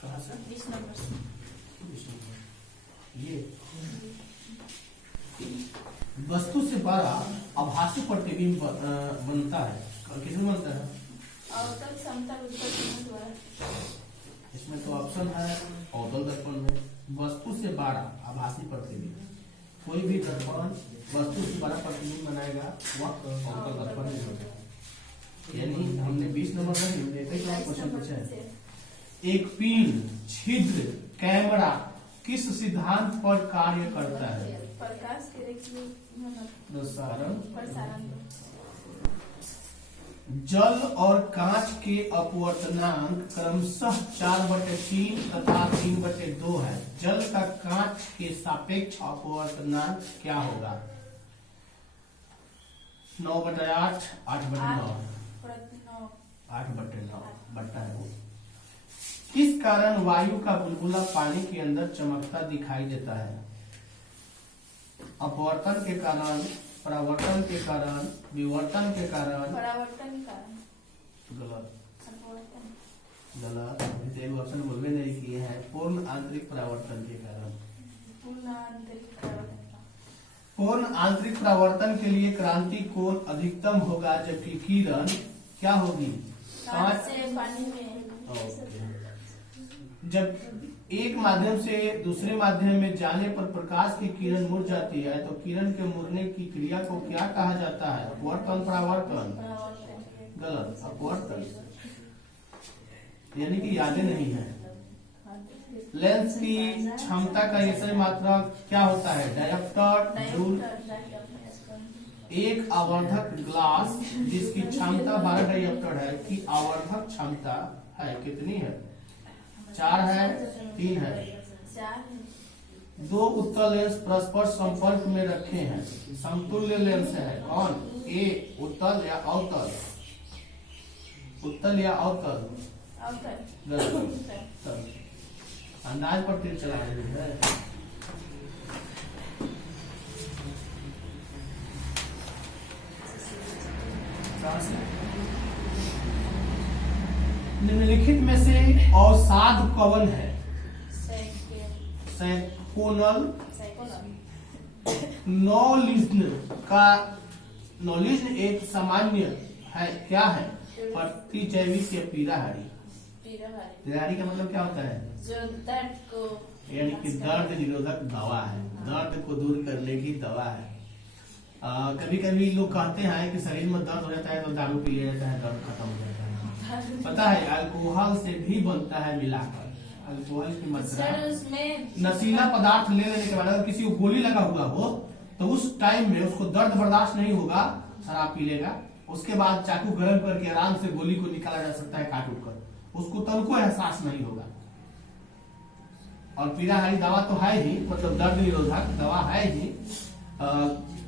कहाँ से? 20 नंबर से। ये वस्तु से बड़ा आभासी प्रतिबिंब बनता है, किसमें बनता है? अवतल समतल उत्तल कोण द्वारा। इसमें तो ऑप्शन है अवतल दर्पण में। वस्तु से बड़ा आभासी प्रतिबिंब, कोई भी दर्पण वस्तु से बड़ा प्रतिबिंब बनाएगा वह अवतल दर्पण नहीं होगा। यानी हमने 20 नंबर में क्वेश्चन पूछा है। एक पिन छिद्र कैमरा किस सिद्धांत पर कार्य करता है? प्रकाश के रेखीय प्रसारण। प्रसारण। जल और कांच के अपवर्तनांक क्रमशः 4/3 तथा 3/2 है। जल का कांच के सापेक्ष अपवर्तनांक क्या होगा? 9/8, 8/9, 8/9 बट्टा है वो। किस कारण वायु का बुलबुला पानी के अंदर चमकता दिखाई देता है? अपवर्तन के कारण, परावर्तन के कारण, विवर्तन के कारण। परावर्तन के कारण। गलत। अपवर्तन। गलत। एक ऑप्शन बोलवे नहीं किए हैं। पूर्ण आंतरिक परावर्तन के कारण। पूर्ण आंतरिक परावर्तन। पूर्ण आंतरिक परावर्तन के लिए क्रांति कोण अधिकतम होगा, जबकि किरण क्या होगी? कांच से पानी में। जब एक माध्यम से दूसरे माध्यम में जाने पर प्रकाश की किरण मुड़ जाती है तो किरण के मुड़ने की क्रिया को क्या कहा जाता है? अपवर्तन, परावर्तन। गलत। अपवर्तन। यानी कि यादें नहीं है। लेंस की क्षमता का SI मात्रा क्या होता है? Dioptre, joule. एक आवर्धक ग्लास जिसकी क्षमता 12 डायोप्टर है की आवर्धक क्षमता है कितनी है? 4 है, 3 है। 4। 2 उत्तल लेंस परस्पर संपर्क में रखे हैं, समतुल्य लेंस है कौन? ए उत्तल या अवतल? उत्तल या अवतल? गलत। अंदाज पर तीर चला रही है। निम्नलिखित में से अवसाद कवन है? सैकोनल। नॉलिज्न का नॉलिज्न एक सामान्य है, क्या है? प्रतिजैविक या पीराहारी। पीराहारी का मतलब क्या होता है? जो दर्द को, यानी कि दर्द निरोधक दवा है, दर्द को दूर करने की दवा है। कभी कभी लोग कहते हैं कि शरीर में दर्द हो जाता है तो दारू पी लिया जाता है, दर्द खत्म हो जाता है। पता है अल्कोहल से भी बनता है मिलाकर। अल्कोहल की मात्रा, नशीला पदार्थ ले लेने के बाद अगर किसी को गोली लगा हुआ हो तो उस टाइम में उसको दर्द बर्दाश्त नहीं होगा, शराब पी लेगा। उसके बाद चाकू गर्म करके आराम से गोली को निकाला जा सकता है काट उठ कर, उसको तनको एहसास नहीं होगा। और पीराहारी दवा तो है ही, मतलब दर्द निरोधक दवा है ही।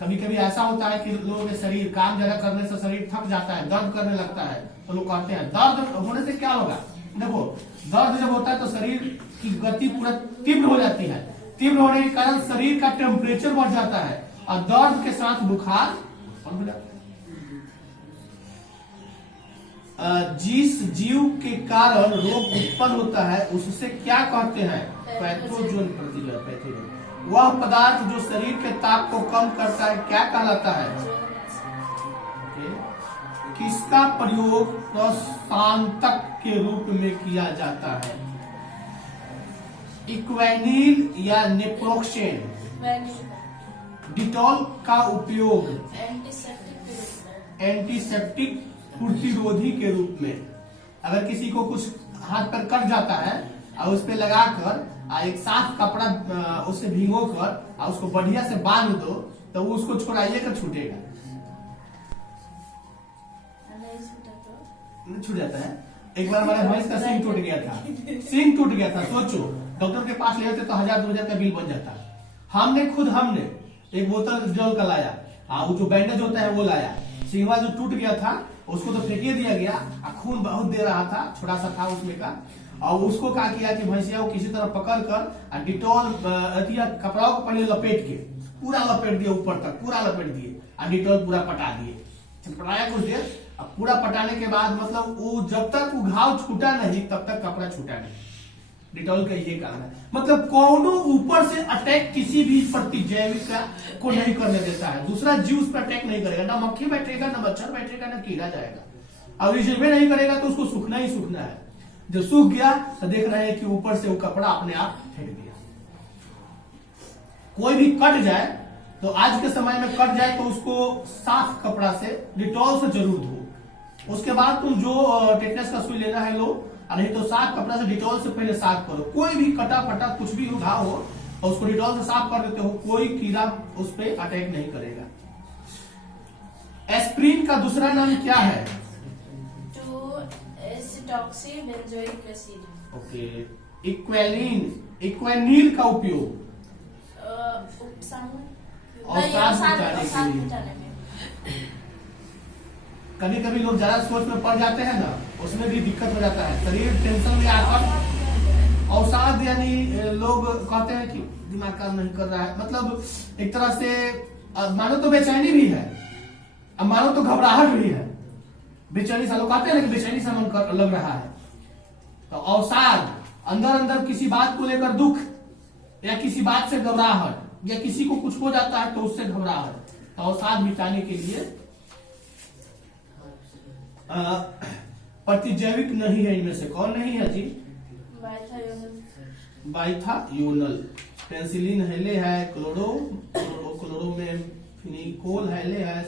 कभी कभी ऐसा होता है कि लोगों के शरीर काम ज्यादा करने से शरीर थक जाता है, दर्द करने लगता है, तो लोग कहते हैं दर्द होने से क्या होगा? देखो, दर्द जब होता है तो शरीर की गति पूरा तीव्र हो जाती है। तीव्र होने के कारण शरीर का टेम्परेचर बढ़ जाता है और दर्द के साथ बुखार हो जाता है। जिस जीव के कारण रोग उत्पन्न होता है उससे क्या कहते हैं? पैथोजन। पैथोजन वह पदार्थ जो शरीर के ताप को कम करता है क्या कहलाता है? किसका प्रयोग प्रशांतक के रूप में किया जाता है? इक्वेनिल या नेप्रोक्सेन? डिटॉल का उपयोग एंटीसेप्टिक प्रतिरोधी के रूप में। अगर किसी को कुछ हाथ पर कट जाता है और उस पे लगाकर एक साफ कपड़ा उससे भिगो कर और उसको बढ़िया से बांध दो तो वो उसको छोड़ाइए कर छूटेगा, छूट जाता है। एक बार हमारे भैंस का सींग टूट गया था, सींग टूट गया था। सोचो डॉक्टर के पास ले जाते तो 1000-2000 का बिल बन जाता। हमने एक बोतल जल का लाया, वो जो बैंडेज होता है वो लाया। सींगवा जो टूट गया था उसको तो फेंके दिया गया, खून बहुत दे रहा था, छोटा सा था उसमें का। और उसको क्या किया कि भैंसिया को किसी तरह पकड़ कर डिटॉल कपड़ा को पहले लपेट के पूरा लपेट दिया, ऊपर तक पूरा लपेट दिए और डिटॉल पूरा पटा दिए। पटाया कुछ देर अब पूरा पटाने के बाद मतलब वो जब तक वो घाव छूटा नहीं तब तक कपड़ा छूटा नहीं। डिटॉल का ये काम है, मतलब कौनो ऊपर से अटैक किसी भी प्रतिजैविक को नहीं करने देता है। दूसरा जीव उस पर अटैक नहीं करेगा, ना मक्खी बैठेगा, ना मच्छर बैठेगा, ना कीड़ा जाएगा। और रिजर्वे नहीं करेगा तो उसको सूखना ही सूखना है। जब सूख गया तो देख रहे हैं कि ऊपर से वो कपड़ा अपने आप फेंक दिया। कोई भी कट जाए तो आज के समय में कट जाए तो उसको साफ कपड़ा से डिटॉल से जरूर धो। उसके बाद तुम जो टेटनस का सुई लेना है लो, नहीं तो साफ कपड़ा से डिटॉल से पहले साफ करो। कोई भी कटा फटा कुछ भी घाव हो और उसको डिटॉल से साफ कर देते हो, कोई कीड़ा उस पर अटैक नहीं करेगा। एस्प्रिन का दूसरा नाम क्या है? 2-एसिटॉक्सी-बेंजोइक एसिड। ओके। इक्वेनिल का उपयोग कभी कभी लोग ज्यादा सोच में पड़ जाते हैं ना, उसमें भी दिक्कत हो जाता है। शरीर टेंशन में आकर अवसाद, यानी लोग कहते हैं कि दिमाग काम नहीं कर रहा है, मतलब एक तरह से मानो तो बेचैनी भी है, अब मानो तो घबराहट भी है। बेचैनी सा लोग कहते हैं ना कि बेचैनी सा मन लग रहा है। तो अवसाद, अंदर अंदर किसी बात को लेकर दुख, या किसी बात से घबराहट, या किसी को कुछ हो जाता है तो उससे घबराहट, तो अवसाद मिटाने के लिए प्रतिजैविक नहीं है। इनमें से कौन नहीं है जी? बाइथायोनल। पेंसिलिन हेले है, क्लोरो में फिनिकोल हेले है,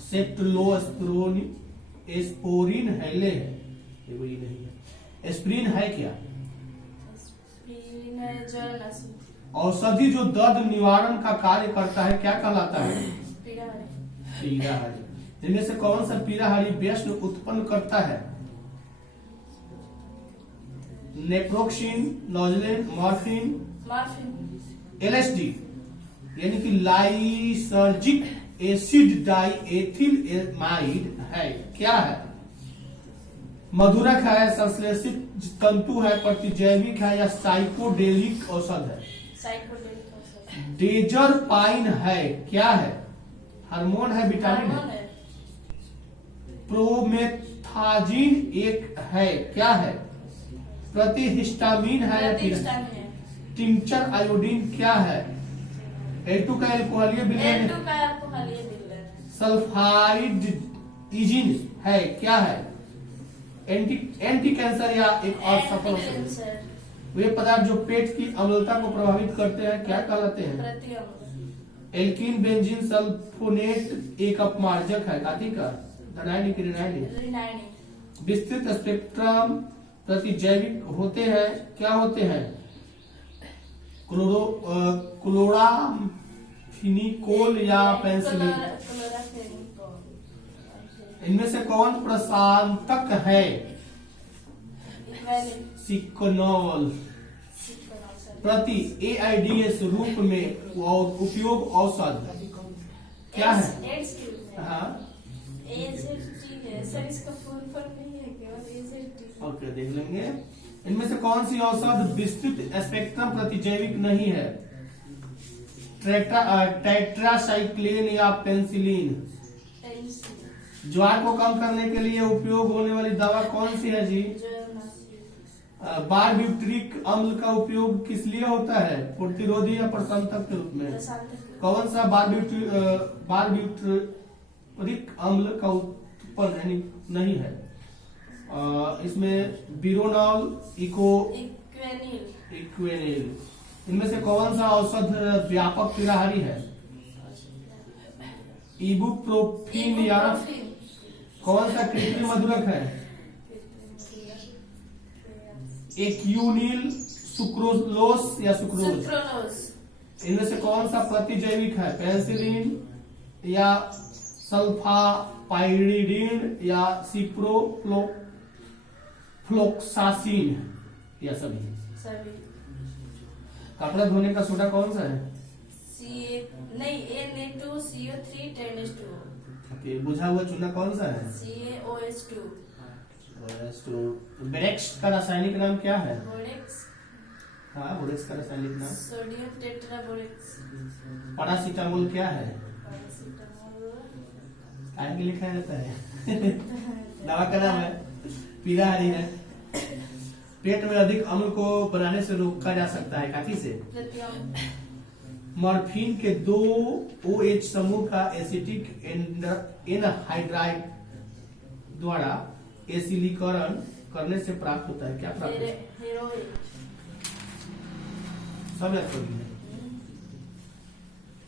सेप्टलोस्पोरिन हेले है, ये वही नहीं है। एस्प्रिन है क्या? औषधि जो दर्द निवारण का कार्य करता है क्या कहलाता है? पीड़ाहारी। इनमें से कौन सा पीड़ाहारी व्यसन उत्पन्न करता है? नेप्रोक्सिन, नोजलिन, मॉर्फिन, एलएसडी यानी कि लाइसर्जिक एसिड डाइएथिलमाइड है, क्या है? मधुरक है, संश्लेषित तंतु है, प्रतिजैविक है, या साइकोडेलिक औषध है? डेजरपाइन है, क्या है? हार्मोन है, विटामिन है? प्रोमेथाजिन एक है, क्या है? प्रतिहिस्टामिन है या टिंचर आयोडीन क्या है? L2 का अल्कोहलीय विलयन, सल्फाइड इजिन है, क्या है? एंटी कैंसर या एक और सफल वे पदार्थ जो पेट की अम्लता को प्रभावित करते हैं क्या कहलाते हैं? एल्कीन बेंजीन सल्फोनेट एक अपमार्जक है, काती का रिनाइलिन। विस्तृत स्पेक्ट्रम प्रतिजैविक होते हैं, क्या होते हैं? क्लोराफिनिकोल या पेंसिलिन। इनमें से कौन प्रशांतक है? सिक्नोल। प्रति एआईडीएस रूप में उपयोग औषध क्या है? हाँ, ओके, देख लेंगे। इनमें से कौन सी औषध विस्तृत स्पेक्ट्रम प्रतिजैविक नहीं है? टेट्रासाइक्लिन या पेंसिलिन। ज्वार को कम करने के लिए उपयोग होने वाली दवा कौन सी है जी? बारब्यूटिरिक अम्ल का उपयोग किस लिए होता है? प्रतिरोधी या प्रशांतक के रूप में? कौन सा बारब्यूटिरिक अम्ल का उत्पन्न नहीं है? इसमें बिरोनॉल, इक्वेनिल। इनमें से कौन सा औषध व्यापक पीड़ाहारी है? इबुप्रोफिन या कौन सा कृत्रिम मधुरक है? एक्यूनिल, सुक्रोलोस या सुक्रोज। इनमें से कौन सा प्रतिजैविक है? पेंसिलिन या सल्फापाइरिडिन या सिप्रोफ्लोक्सासिन या सभी? कपड़ा धोने का सोडा कौन सा है? Na2CO3 10H2O। ओके, बुझा हुआ चूना कौन सा है? CaOH2। बोरेक्स का रासायनिक नाम क्या है? बोरेक्स। हाँ, बोरेक्स का रासायनिक नाम? सोडियम टेट्राबोरेक्स। पैरासीटामोल क्या है? काहे के लिए खाया जाता है? दवा का नाम है पीला हरी है। पेट में अधिक अम्ल को बनाने से रोका जा सकता है काथी से? मॉर्फिन के 2 OH समूह का एसिटिक एनहाइड्राइड द्वारा एसिलीकरण करने से प्राप्त होता है। क्या प्राप्त होता है? हेरोइन। सब याद कर लीजिए।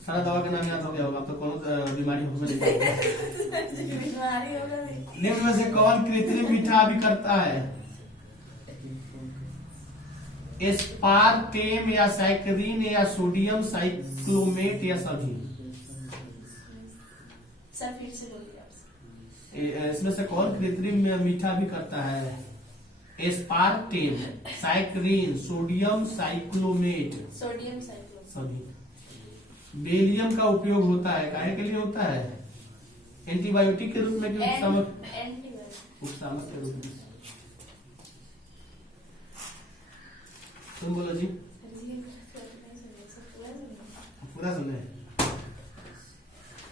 सारा दवा का नाम याद हो गया होगा। अब तो कौन बीमारी हो गई? बीमारी हो गई। निम्न में से कौन कृत्रिम मीठा भी करता है? एस्पार्टेम या साइक्रीन या सोडियम साइक्लोमेट या सभी? सर फिर से बोलिए। इसमें से कौन कृत्रिम मीठा भी करता है? Aspartame, saccharin, sodium cyclamate, sodium cyclamate. सभी। बेलियम का उपयोग होता है काहे के लिए होता है? एंटीबायोटिक के रूप में कि उपशामक? उपशामक के रूप में। तुम बोलो जी। पूरा सुने।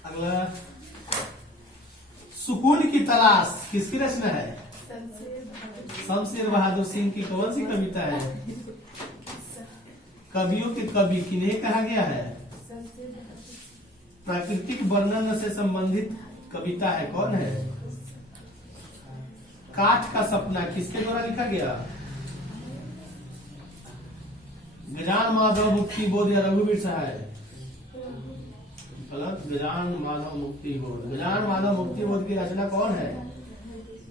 अगला, सुकून की तलाश किसकी रचना है? शमशेर बहादुर सिंह की कौन सी कविता है? कवियों के कवि किन्हें कहा गया है? प्राकृतिक वर्णन से संबंधित कविता है, कौन है? काठ का सपना किसके द्वारा लिखा गया? गजान माधव मुक्ति बोध या रघुवीर सहाय? गलत। गजान माधव मुक्ति बोध। गजान माधव मुक्ति बोध की रचना कौन है?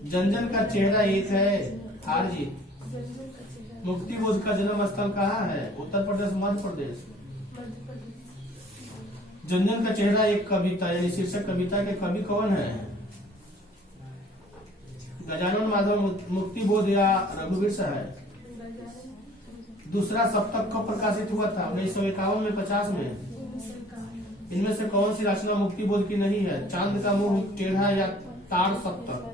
जनजन का चेहरा एक है। हार जी। मुक्ति बोध का जन्म स्थल कहाँ है? उत्तर प्रदेश, मध्य प्रदेश? जनजन का चेहरा एक कविता यानी शीर्षक कविता के कवि कौन है? गजानन माधव मुक्ति बोध या रघुवीर सहाय? दूसरा सप्तक कब प्रकाशित हुआ था? 1951 में, 50 में? इनमें से कौन सी रचना मुक्ति बोध की नहीं है? चांद का मुंह टेढ़ा या ताड़ सप्तक?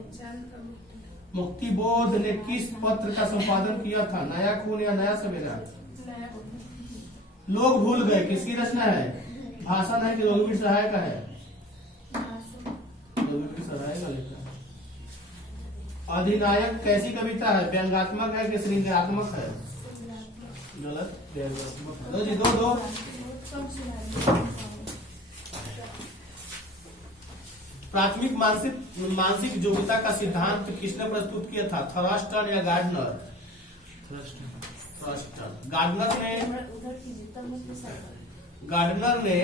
मुक्ति बोध ने किस पत्र का संपादन किया था? नया खून या नया सवेरा? लोग भूल गए किसकी रचना है? भाषण है कि रघुवीर सहाय का है? रघुवीर सहाय का लिखा। अधिनायक कैसी कविता है? व्यंग्यात्मक है कि श्रृंगारात्मक है? गलत। व्यंग्यात्मक। दो जी, दो। प्राथमिक मानसिक योग्यता का सिद्धांत किसने प्रस्तुत किया था? थ्रस्टन या गार्डनर? थ्रस्टन। गार्डनर ने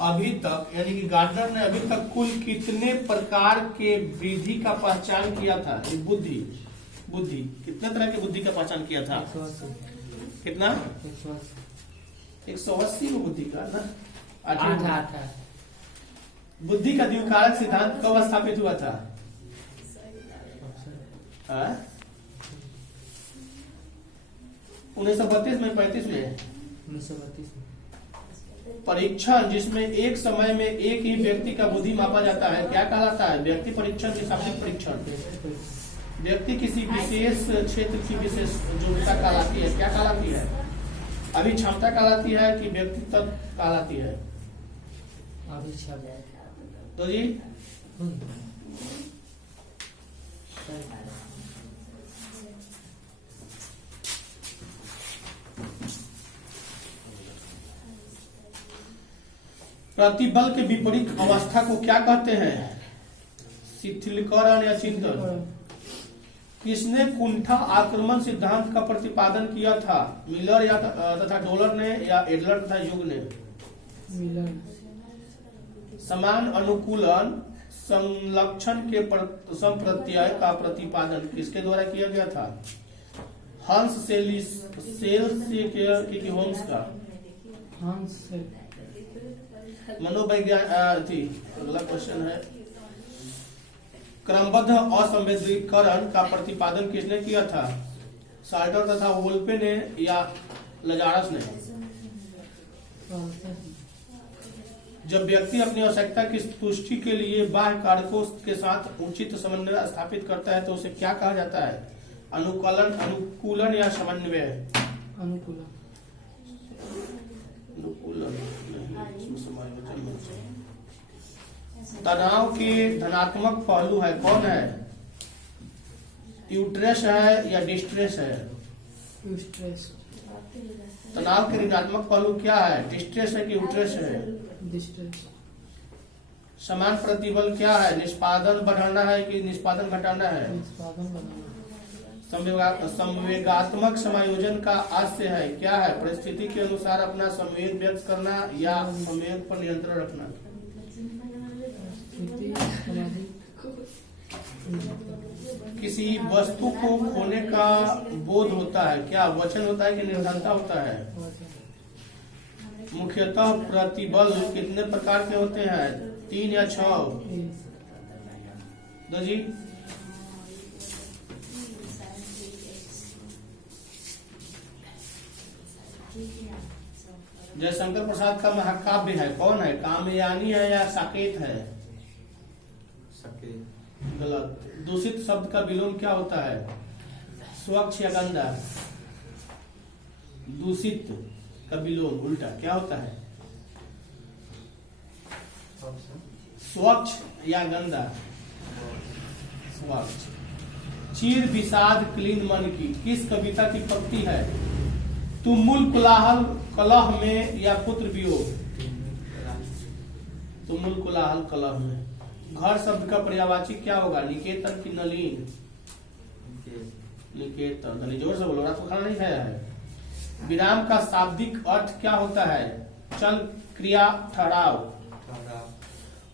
अभी तक कुल कितने प्रकार के वृद्धि का पहचान किया था? बुद्धि कितने तरह की बुद्धि का पहचान किया था? कितना? 180 को बुद्धि का ना? 8 बुद्धि का द्विकारक सिद्धांत कब स्थापित हुआ था? 1932 में, 35 में? 1932 में। परीक्षण जिसमें एक समय में एक ही व्यक्ति का बुद्धि मापा जाता है क्या कहलाता है? व्यक्ति परीक्षण की शाब्दिक परीक्षण। व्यक्ति किसी विशेष क्षेत्र की विशेष योग्यता कहलाती है, क्या कहलाती है? अभिक्षमता कहलाती है कि व्यक्तित्व कहलाती है? तो जी प्रतिबल के विपरीत अवस्था को क्या कहते हैं? शिथिलीकरण या चिंतन। किसने कुंठा आक्रमण सिद्धांत का प्रतिपादन किया था? मिलर या तथा डोलर ने या एडलर तथा युग ने? मिलर। समान अनुकूलन संलक्षण के संप्रत्यय का प्रतिपादन किसके द्वारा किया गया था? हंस के होम्स का? मनोवैज्ञान थी। अगला क्वेश्चन है, क्रमबद्ध असंवेदीकरण का प्रतिपादन किसने किया था? साल्टर तथा वोल्पे ने या लजारस ने? जब व्यक्ति अपनी आवश्यकता की पुष्टि के लिए बाह्य कारकों के साथ उचित समन्वय स्थापित करता है तो उसे क्या कहा जाता है? अनुकूलन या समन्वय? अनुकूलन। अनुकूलन नहीं, इसमें समायोजन होना चाहिए। तनाव के धनात्मक पहलू है, कौन है? यूट्रेस है या डिस्ट्रेस है? स्ट्रेस। तनाव के ऋणात्मक पहलू क्या है? डिस्ट्रेस है कि यूट्रेस है? डिस्ट्रेस। समान प्रतिबल क्या है? निष्पादन बढ़ाना है कि निष्पादन घटाना है? निष्पादन बनाना। संवेगात्मक समायोजन का आशय है, क्या है? परिस्थिति के अनुसार अपना संवेग व्यक्त करना या संवेग पर नियंत्रण रखना। स्थिति समाधि। किसी वस्तु को खोने का बोध होता है, क्या वचन होता है कि निर्धनता होता है? मुख्यतः प्रतिबल कितने प्रकार के होते हैं? 3 या 6? दो जी। जयशंकर प्रसाद का महाकाव्य है, कौन है? कामयानी है या साकेत है? गलत। दूषित शब्द का विलोम क्या होता है? स्वच्छ या गंदा? दूषित का विलोम उल्टा क्या होता है? स्वच्छ या गंदा? स्वच्छ। चीर विषाद क्लीन मन की किस कविता की पंक्ति है? तुमुल कोलाहल कलह में या पुत्र वियोग? तुमुल कोलाहल कलह में। घर शब्द का पर्यायवाची क्या होगा? निकेतन की नलिन? निकेतन। धनी जोर से बोलो, रात को खाना नहीं खाया है। विराम का शाब्दिक अर्थ क्या होता है? चल क्रिया ठहराव।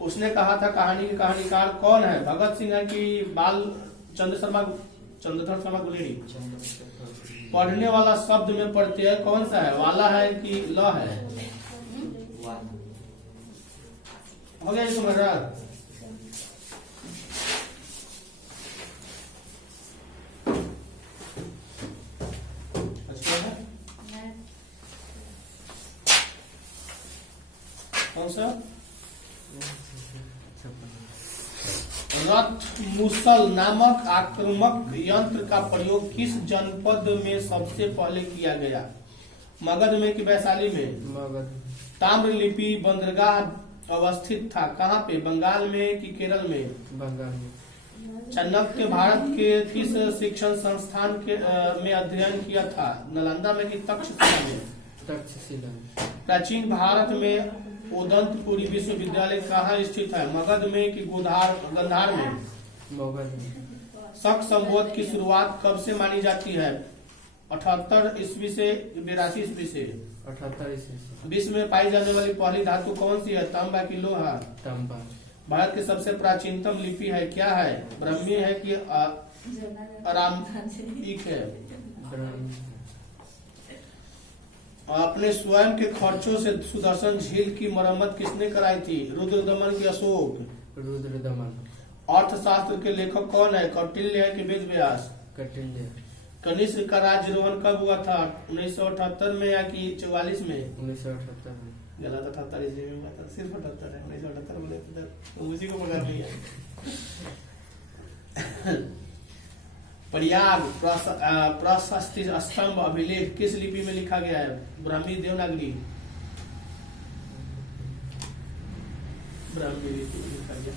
उसने कहा था कहानी के कहानीकार कौन है? भगत सिंह है कि बाल चंद्रधर शर्मा गुलेरी? पढ़ने वाला शब्द में प्रत्यय कौन सा है? वाला है कि ल है? हो गया ये तुम्हारा? अच्छा है कौन सा? रथ मुसल नामक आक्रामक यंत्र का प्रयोग किस जनपद में सबसे पहले किया गया? मगध में कि वैशाली में? मगध। ताम्र लिपि बंदरगाह अवस्थित था कहाँ पे? बंगाल में कि केरल में? बंगाल में। चाणक्य भारत के किस शिक्षण संस्थान के में अध्ययन किया था? नालंदा में कि तक्षशिला में? तक्षशिला में। प्राचीन भारत में उदंतपुरी विश्वविद्यालय कहाँ स्थित है? मगध में कि गंधार में? मगध में। शक संबोध की शुरुआत कब से मानी जाती है? 78 ईस्वी से 82 ईस्वी से? 78 ईस्वी से। विश्व में पाई जाने वाली पहली धातु कौन सी है? तांबा की लोहा? तांबा। भारत की सबसे प्राचीनतम लिपि है, क्या है? ब्राह्मी है कि अरामिक है? अपने स्वयं के खर्चों से सुदर्शन झील की मरम्मत किसने कराई थी? रुद्रदमन की अशोक? रुद्रदमन। अर्थशास्त्र के लेखक कौन है? कौटिल्य है कि वेद व्यास? कौटिल्य। कनिष्क का राज्यारोहण कब हुआ था? 1978 में या कि 44 में? 1978 में। गलत। 78 ईस्वी में हुआ था। सिर्फ 78 है, 1978 बोले तो उसी को पकड़ लिया। प्रयाग प्रशस्ति स्तंभ अभिलेख किस लिपि में लिखा गया है? ब्राह्मी देवनागरी? ब्राह्मी लिपि में लिखा गया।